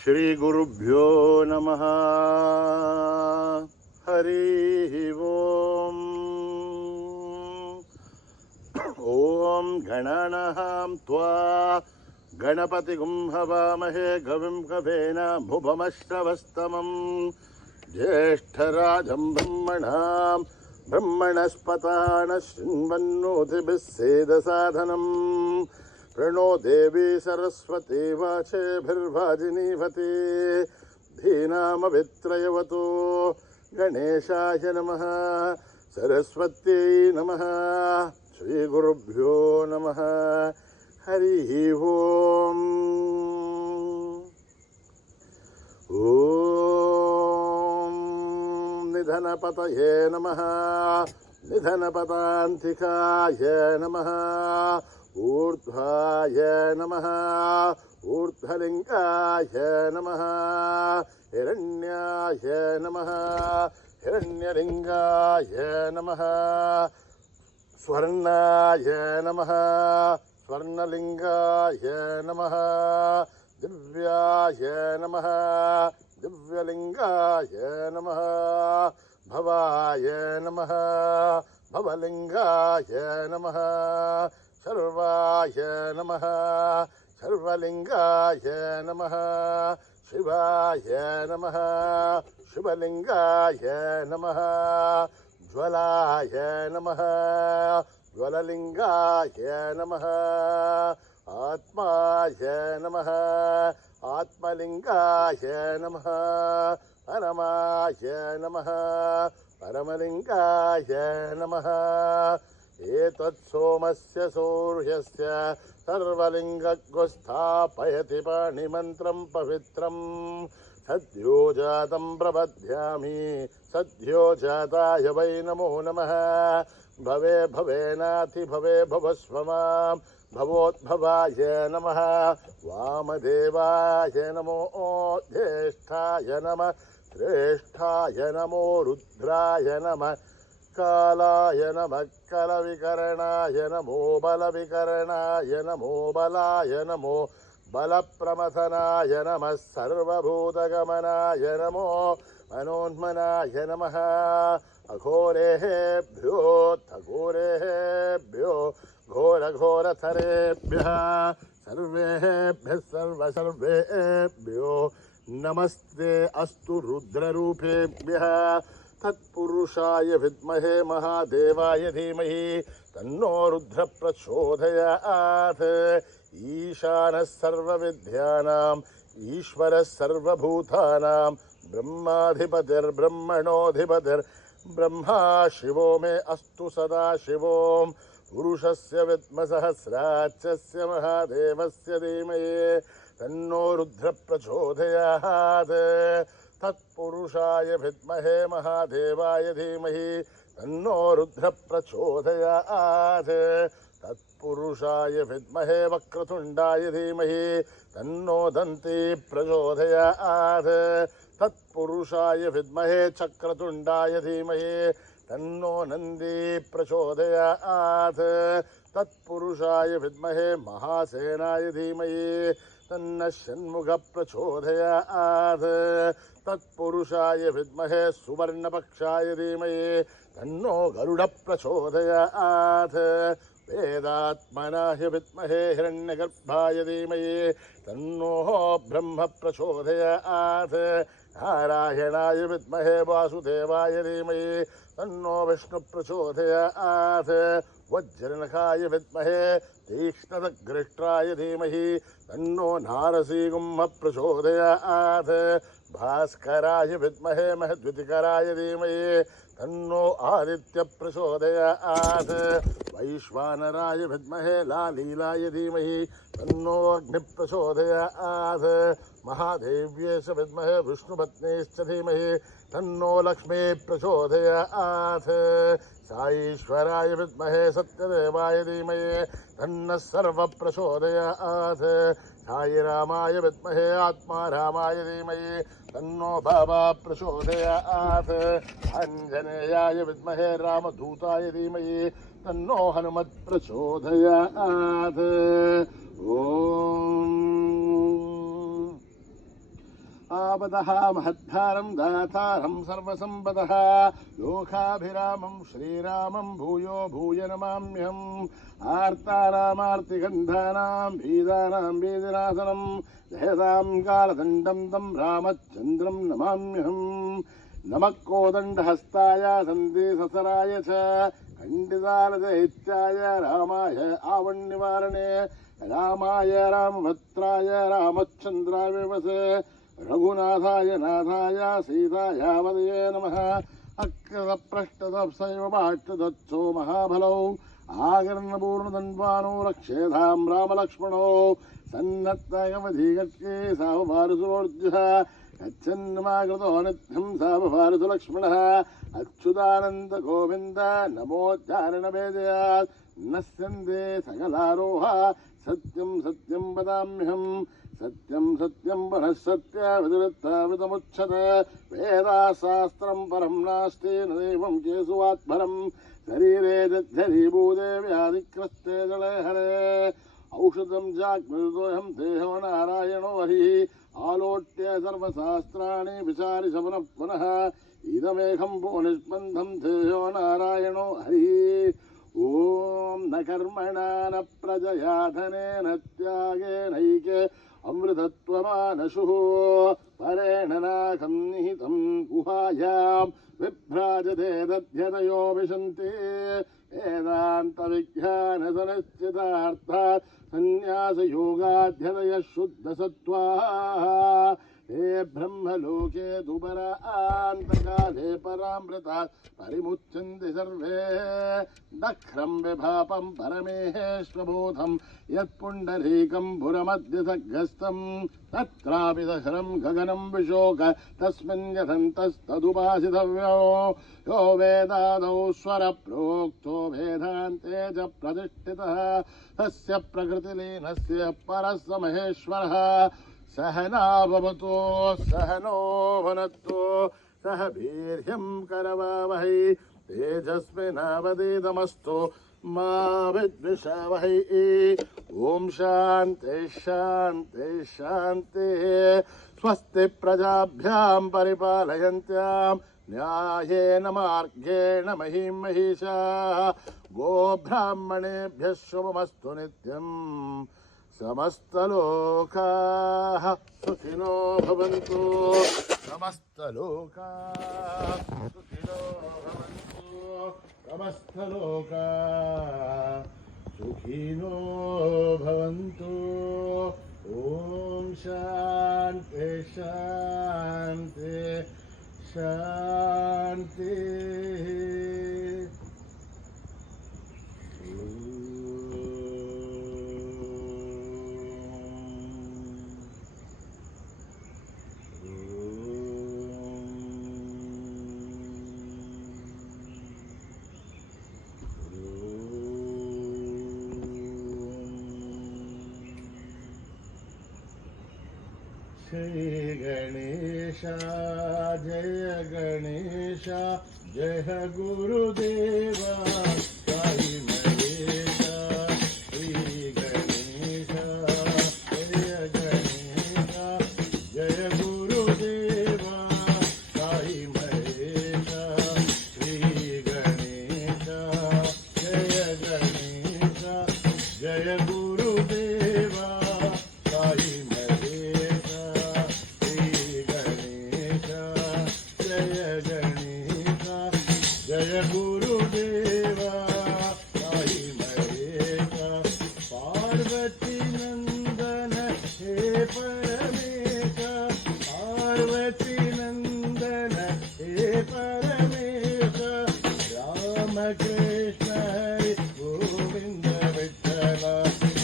श्री गुरुभ्यो नमः। हरि ओम। ओम गणानां त्वा गणपतिगुं हवामहे कविं कवेन भुवमश्रवस्तमं ज्येष्ठराजं ब्रह्मणस्पतान शृण्वन्नोतिभिः सेदसाधनं प्रणो देवी सरस्वती वाचेभिर्वाजिनीवती धीनामवित्रयवतो गणेशाय नमः सरस्वत्यै नमः। श्री गुरुभ्यो नमः। हरि ओम। ओम निधनपतये नमः। निधनपतान्तिकाय नमः। ऊर्ध्वाय नमः। ऊर्ध्वलिङ्गाय नमः। हिरण्याय नमः। हिरण्यलिङ्गाय नमः। स्वर्णाय नमः। स्वर्णलिङ्गाय नमः। दिव्याय नमः। दिव्यलिङ्गाय नमः। भवाय नमः। भवलिङ्गाय नमः। सर्वाय नमः। सर्वलिङ्गाय नमः। शिवाय नमः। शिवलिङ्गाय नमः। ज्वलाय नमः। ज्वललिङ्गाय नमः। आत्माय नमः। आत्मलिङ्गाय नमः। परमाय नमः। परमलिङ्गाय नमः। एतत् सोमस्य सूर्यस्य सर्वलिङ्गगुस्थापयति पाणिमन्त्रं पवित्रं सद्यो जातं प्रपद्यामि सद्यो जाताय वै नमो नमः। भवे भवेनाथि भवे भवस्व मां भवोद्भवाय नमः। वामदेवाय नमो ज्येष्ठाय नमः। श्रेष्ठाय नमो रुद्राय नमः। कालाय नमः। कलविकरणाय नमो बलविकरणाय नमो बलाय नमो बलप्रमथनाय नमः। सर्वभूतगमनाय नमो मनोन्मनाय नमः। अघोरेभ्यो अघोरेभ्यो घोरघोरथरेभ्यः सर्वेभ्यः सर्वेभ्यो नमस्ते अस्तु रुद्ररूपेभ्यः। तत्पुरुषाय विद्महे महादेवाय धीमहि तन्नो रुद्र प्रचोदयात्। ईशानः सर्वविद्यानाम् ईश्वरः सर्वभूतानां ब्रह्माधिपतिर्ब्रह्मणोऽधिपतिर्ब्रह्मा शिवो मे अस्तु सदा शिवों। पुरुषस्य विद्मसहस्राक्षस्य महादेवस्य धीमहि तन्नो रुद्र प्रचोदयात्। तत्पुरुषाय विद्महे महादेवाय धीमहि तन्नो रुद्र प्रचोदयात्। तत्पुरुषाय विद्महे वक्रतुण्डाय धीमहि तन्नो दन्ती प्रचोदयात्। तत्पुरुषाय विद्महे चक्रतुण्डाय धीमहि तन्नो नन्दी प्रचोदयात्। तत्पुरुषाय विद्महे महासेनाय धीमहि तन्नः षण्मुख प्रचोदयात्। तत्पुरुषाय विद्महे सुवर्णपक्षाय धीमहि तन्नो गरुड प्रचोदयात्। वेदात्मनाय विद्महे हिरण्यगर्भाय धीमहि तन्नो ब्रह्म प्रचोदयात्। नारायणाय विद्महे वासुदेवाय धीमहि तन्नो विष्णु प्रचोदयात्। वज्रनखाय विद्महे तीक्ष्णदग्रष्ट्राय धीमहि तन्नो नारसिंह प्रचोदयात्। भास्कराय विद्महे महद्वितिकराय धीमहि तन्नो आदित्य प्रचोदयात्। वैश्वानराय विद्महे लालीलाय धीमहि तन्नो अग्नि प्रचोदयात्। महादेव्यै च विद्महे विष्णुपत्नीश्च धीमहि तन्नो लक्ष्मी प्रचोदयात्। साईश्वराय विद्महे सत्यदेवाय धीमहि तन्नः सर्व प्रचोदयात्। साईरामाय विद्महे आत्मारामाय धीमहि तन्नो बाबा प्रचोदयात्। आञ्जनेयाय विद्महे रामदूताय धीमहि तन्नो हनुमत् प्रचोदयात्। ओम आपदः महद्भारं दातारं सर्वसम्पदः लोकाभिरामं श्रीरामं भूयो भूय नमाम्यहम् आर्तानामार्तिगन्धानां भीदानां भीदिनाशनं जयतां कालदण्डं तं रामचन्द्रं नमाम्यहम् नमः कोदण्डहस्ताय सन्धिससराय च खण्डितालदैत्याय रामाय आवन्निवारणे रामाय रामभद्राय रामचन्द्राय विवसे रघुनाथाय नाथाय सीताय वदये नमः अकृतप्रष्टदप्सैव बाष्टदत्सो महाबलौ आकर्णपूर्णधन्वानो रक्षेधां रामलक्ष्मणौ सन्नत्तगमधिगत्ये सावभारुसुरोर्जुः गच्छन्नमाकृतो नित्यं सावभारुसुलक्ष्मणः अच्युतानन्द गोविन्द नमोच्चारणभेदयात् नश्यन्ते सकलारोह सत्यं सत्यं वदाम्यहम् सत्यं सत्यं पुनः सत्यवदुरत्ताविदमुच्यते वेदाशास्त्रं परं नास्ति न दैवं केशवात्परं शरीरे दद्धरीभूते व्याधिक्रस्ते जले हरे औषधं चाग्निर्दोहं देहो नारायणो हरिः आलोट्य सर्वशास्त्राणि विचारि शमनः पुनः इदमेकं भुवनिष्पन्दं देहो नारायणो हरिः ॐ न कर्मणा न प्रजया धनेन त्यागेनैके अमृतत्वमानशुः परेण नाकं निहितं गुहायां विभ्राजते दध्यतयो विशन्ति वेदान्तविज्ञानसनिश्चितार्थात् सन्न्यासयोगाध्यतयः शुद्धसत्त्वाः हे ब्रह्मलोके दुबरान्तकाले परामृतात् परिमुच्यन्ते सर्वे दख्रं विभापं परमेश्वरबोधं यत्पुण्डरीकं पुरमध्यसग्रस्तं तत्रापि दशरं गगनं विशोक तस्मिन् यथन्तस्तदुपासितव्यो यो वेदादौ स्वरप्रोक्तो वेदान्ते च प्रतिष्ठितः तस्य प्रकृतिलीनस्य परस्य महेश्वरः सहना भवतु सहनो भुनक्तु सह वीर्यं करवावहै तेजस्विनावधीतमस्तु मा विद्विषावहै ॐ शान्ति शान्ति शान्तिः स्वस्ति प्रजाभ्यां परिपालयन्त्यां न्यायेन मार्गेण महीं महिषाः गोब्राह्मणेभ्यः शुभमस्तु नित्यम् समस्तलोकाः सुखिनो भवन्तु समस्तलोकाः सुखिनो भवन्तु समस्तलोकाः सुखिनो भवन्तु ॐ शान्ति शान्ति शान्तिः श्री गणेश जय गणेश जय गुरुदेवा साई महेश श्री गणेश जय गणेश जय गुरुदेवा साई महेश श्री गणेश जय गणेश जय गुरुदेवा साई जय गुरुदेवा साई महेश पार्वती नंदन हे परमेश पार्वती नंदन हे परमेश राम कृष्ण हरि गोविंद विठ्ठल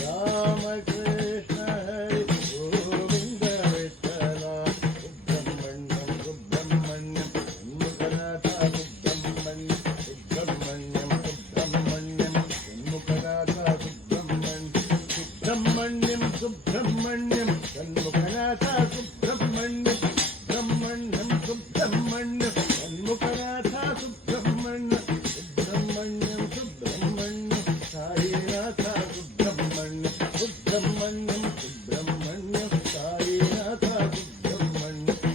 राम कृष्ण हरि गोविंद विठ्ठल सुब्रह्मण्यम सुब्रह्मण्यम सुब्रह्मण्यम षण्मुखनाथ सुब्रह्मण्यम ब्रह्मण्यम सुब्रह्मण्यम षण्मुखनाथ सुब्रह्मण्यम सुब्रह्मण्यम सुब्रह्मण्यम साईनाथ सुब्रह्मण्यम सुब्रह्मण्यम सुब्रह्मण्यम साईनाथ सुब्रह्मण्यम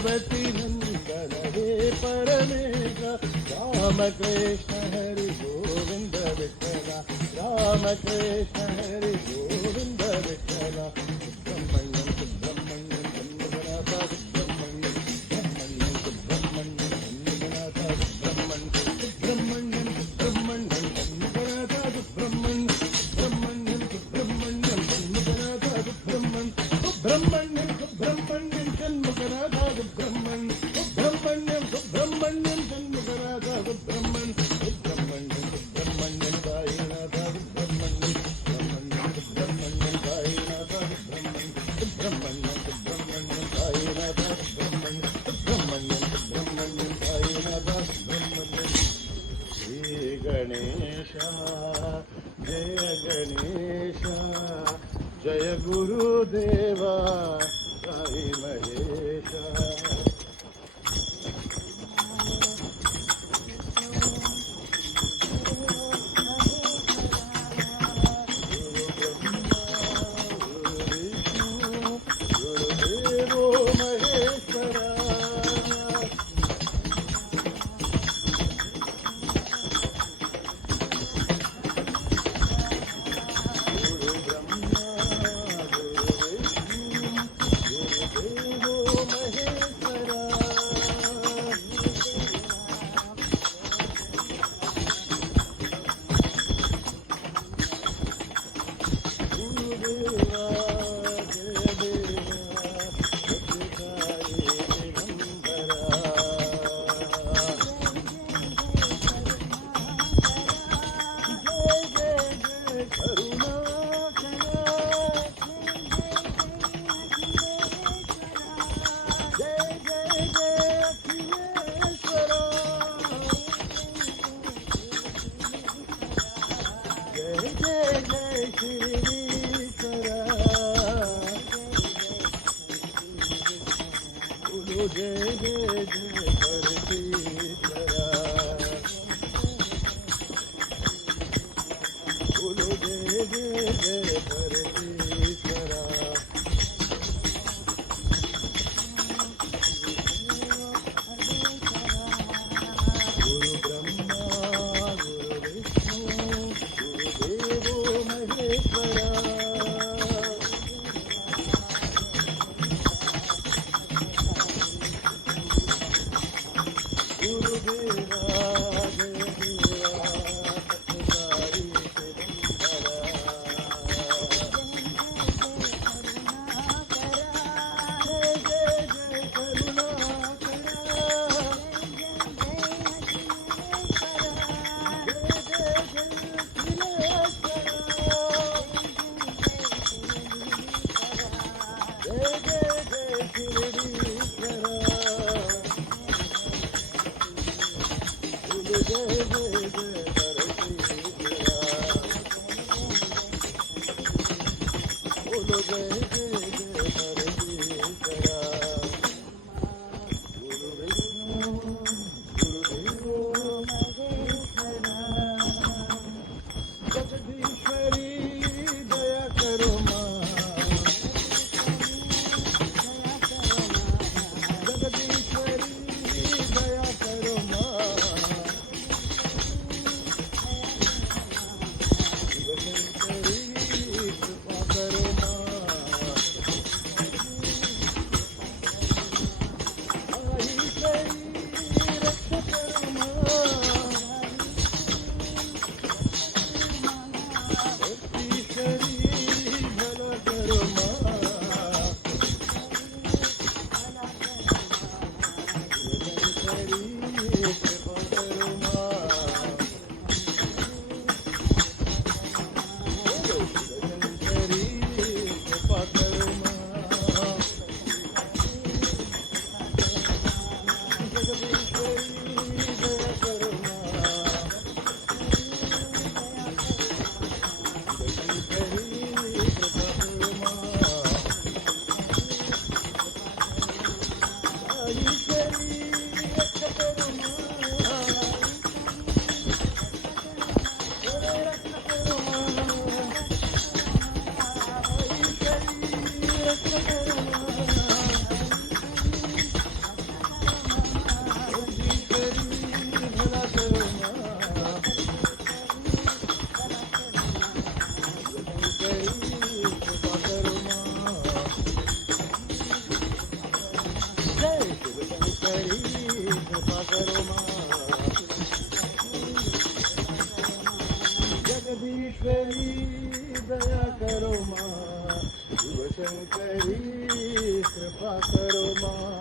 पार्वती नंदन हे परमेश राम कृष्ण हरी गोविंद विठ्ठला राम कृष्ण हरी गोविंद विठ्ठला सुब्रह्मण्यम सुब्रह्मण्यम जन्मनाथ सुब्रह्मण्यम सुब्रह्मण्यम सुब्रह्मण्यम जन्मनाथ सुब्रह्मण्यम सुब्रह्मण्यम सुब्रह्मण्यम जन्मनाथ सुब्रह्मण्यम सुब्रह्मण्यम सुब्रह्मण्यम जन्मनाथ सुब्रह्मण्यम सुब्रह्मण्यम सुब्रह्मण्यम जन्मनाथ सुब्रह्मण्यम सुब्रह्मण्यम सुब्रह्मण्यम जन्मनाथ सुब्रह्मण्यम सुब्रह्मण्यम सुब्रह्मण्यम साईनाथ सुब्रह्मण्यम सुब्रह्मण्यम सुब्रह्मण्यम साईनाथ सुब्रह्मण्यम सुब्रह्मण्यम सुब्रह्मण्यम साईनाथ सुब्रह्मण्यम सुब्रह्मण्यम सुब्रह्मण्यम साईनाथ सुब्रह्मण्यम श्री गणेशा जय गणेशा जय गुरुदेवा साई महेशा शंकरी कृपा करो माँ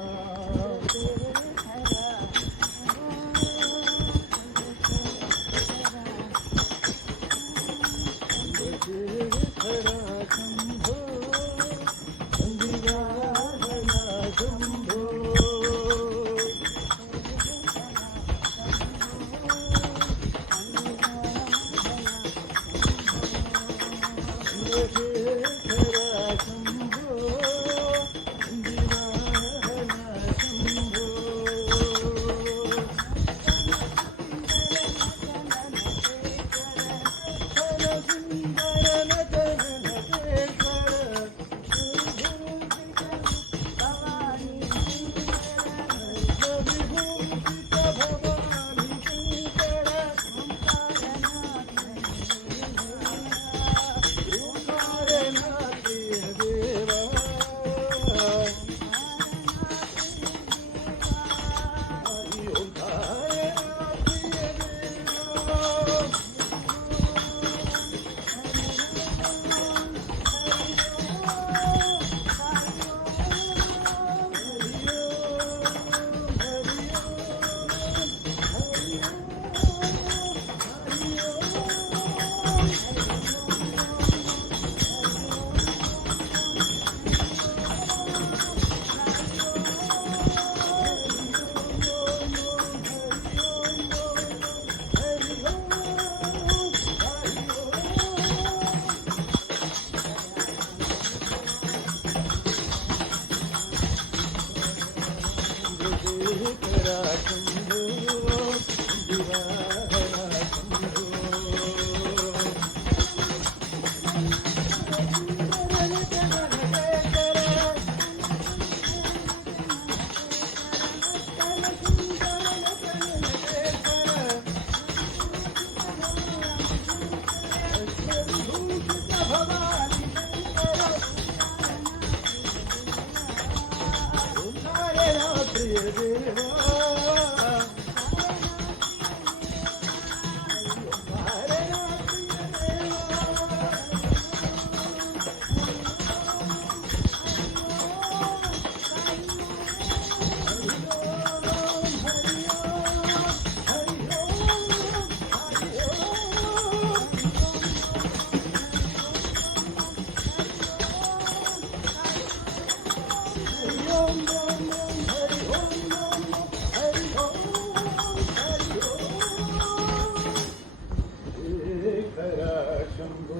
हरा शंभो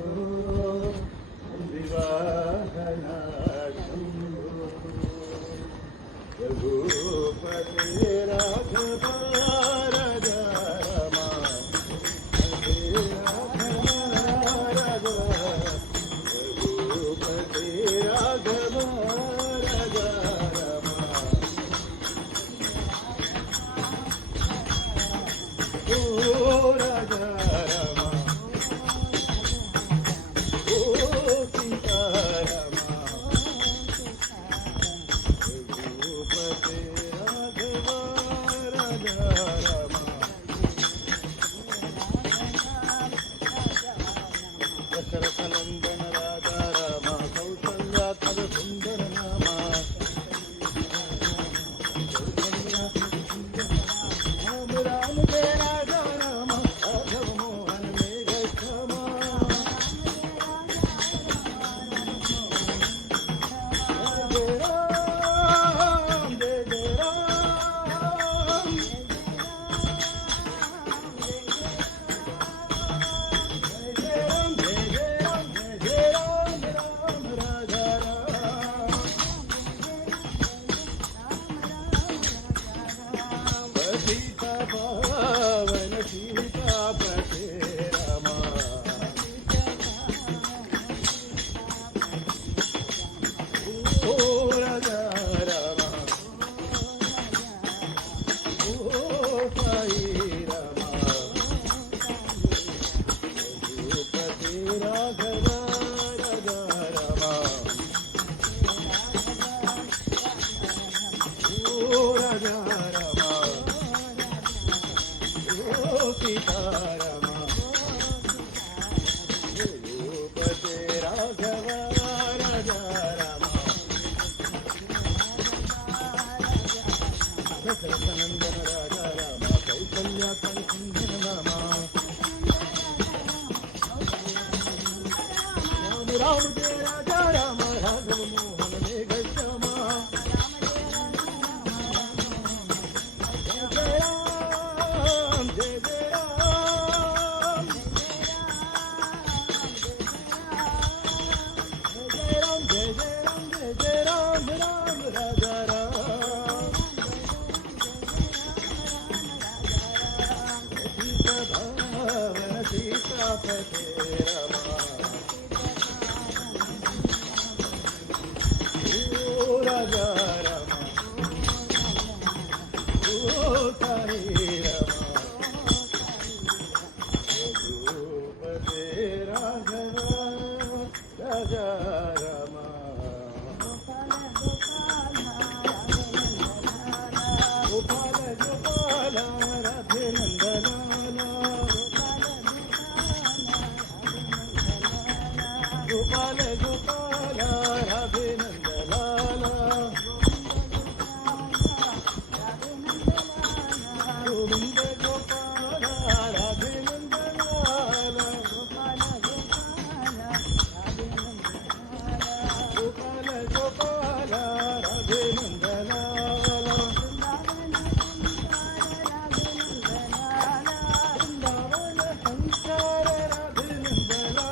संदीवाना शंभो Sita राम जय राजा राम राघव मोहन मेघ श्यामा जय जय राम जय जय राम जय जय राम जय जय राम राम राजा राम सीता भावन सीतापते रमा ओ राजा राम ओ साई रमा रघुपते राघव राजा राम गोपाल गोपाल राधे नंदलाला गोपाल गोपाल राधे नंदलाला गोविंद गोपाल राधे नंदलाला गोपाल गोपाल राधे नंदलाला वृंदावन संसार राधे नंदलाला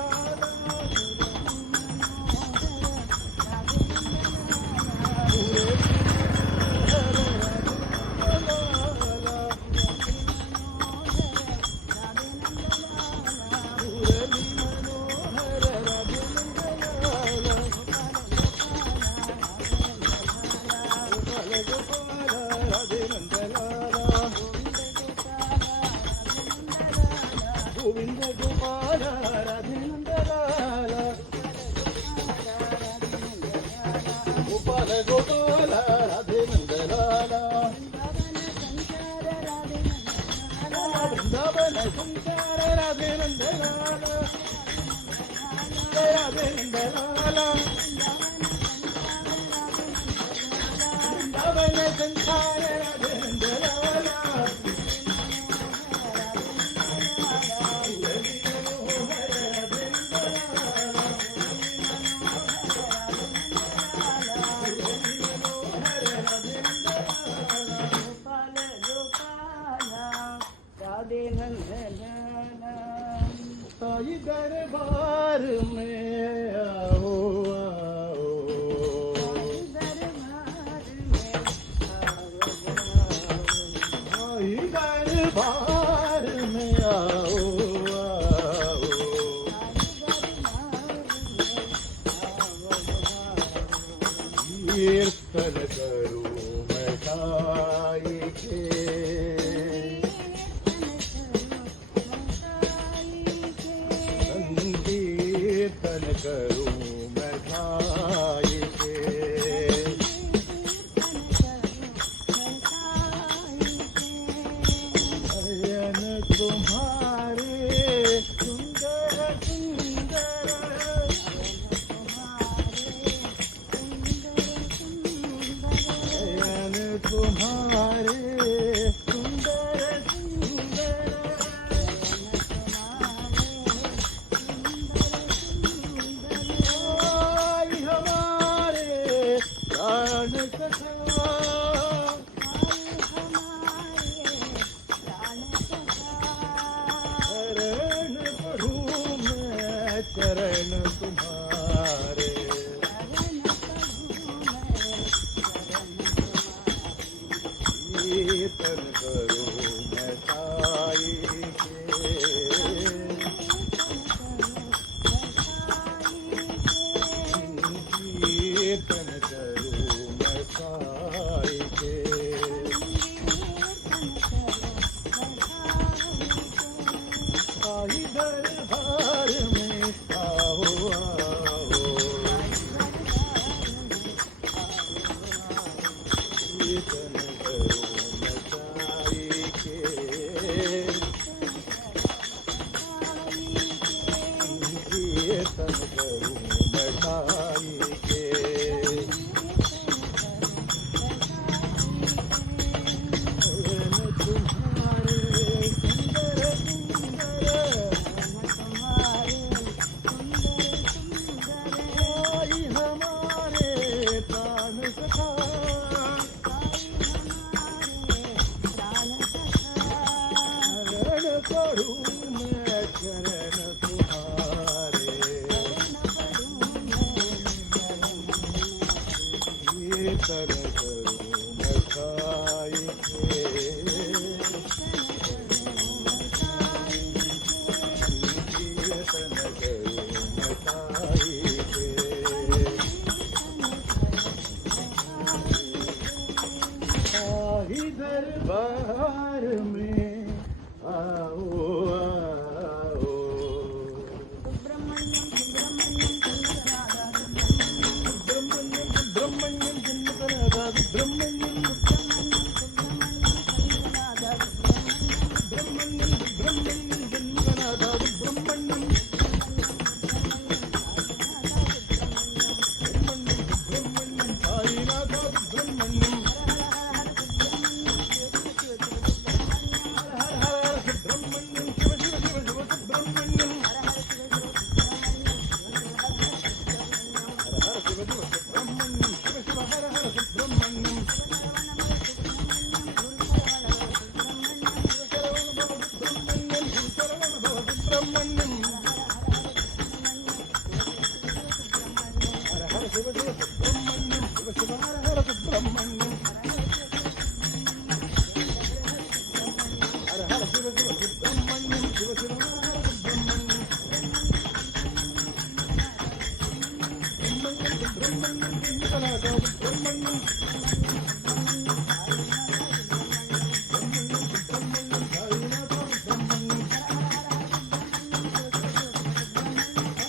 मुरली मनोहर राधे नंदलाला गोपाल गोपाल राधे नंदलाला गोविंद गोपाल राधे नंदलाला गोपाल गोपाल राधे नंदलाला वृंदावन संसार राधे नंदलाला राधे नंदलाला वृंदावन संसार राधे नंदलाला साई दरबार में आओ आओ साई दरबार में आओ आओ कीर्तन करूं मैं साई के संकीर्तन करूं मैं साई के नयन तुम्हारे सुंदर सुंदर नयन तुम्हारे सुंदर सुंदर आई हमारे प्राण सखा शरण पढ़ूं मैं चरण तुम्हारे कीर्तन करूं मैं साई के कीर्तन करूं मैं साई के साई दरबार में आओ आओ कीर्तन करूं मैं साई के कीर्तन करूं मैं साई के नयन तुम्हारे सुंदर सुंदर कीर्तन करू मथाई कीर्तन करू मथाई शाही दरबार में आओ आओ सुब्रमण्यम जन्मनादा सुब्रमण्यम सुब्रमण्यम जन्मनादा सुब्रमण्यम सुब्रमण्यम साईनाथा सुब्रमण्यम सुब्रमण्यम शिव शिव शिव शिव सुब्रमण्यम हर शिव शिव सुब्रमण्यम शिव शिव हर हर सुब्रमण्यम शरवण भव सुब्रमण्यम हर हर शिव शिव सुब्रमण्यम शिव शिव हर हर सुब्रमण्यम हर हर शिव शिव सुब्रमण्यम शिव शिव हर हर सुब्रमण्यम सुब्रमण्यम जन्मनादा सुब्रमण्यम सुब्रमण्यम साईनाथा सुब्रमण्यम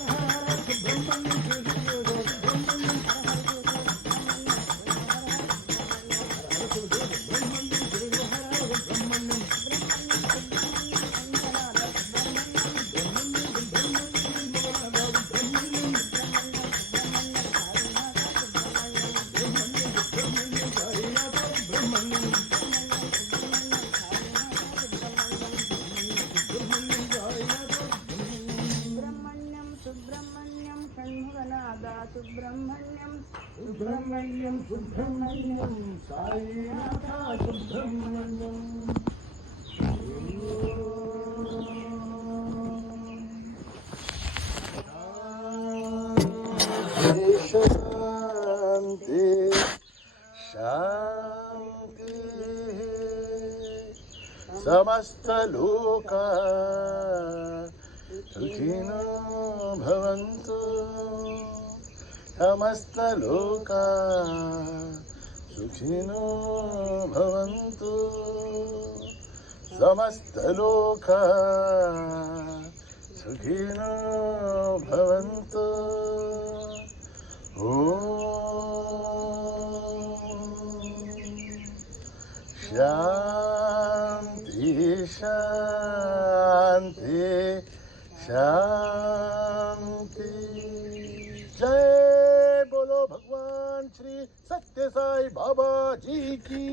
हर हर सुब्रमण्यम शिव शिव सुब्रमण्यम हर शिव शिव सुब्रमण्यम शिव शिव हर हर सुब्रमण्यम सुब्रह्मण्यम षण्मुखनादा सुब्रह्मण्यम सुब्रमण्यम सुब्रमण्यम साईनाथा सुब्रमण्यम शांति शांति समस्त लोका सुखिनो भवन्तु समस्त लोका सुखिनो भवन्तु समस्त लोका सुखिनो भवन्तु शांति शांति शांति जय बोलो भगवान श्री सत्य साई बाबा जी की।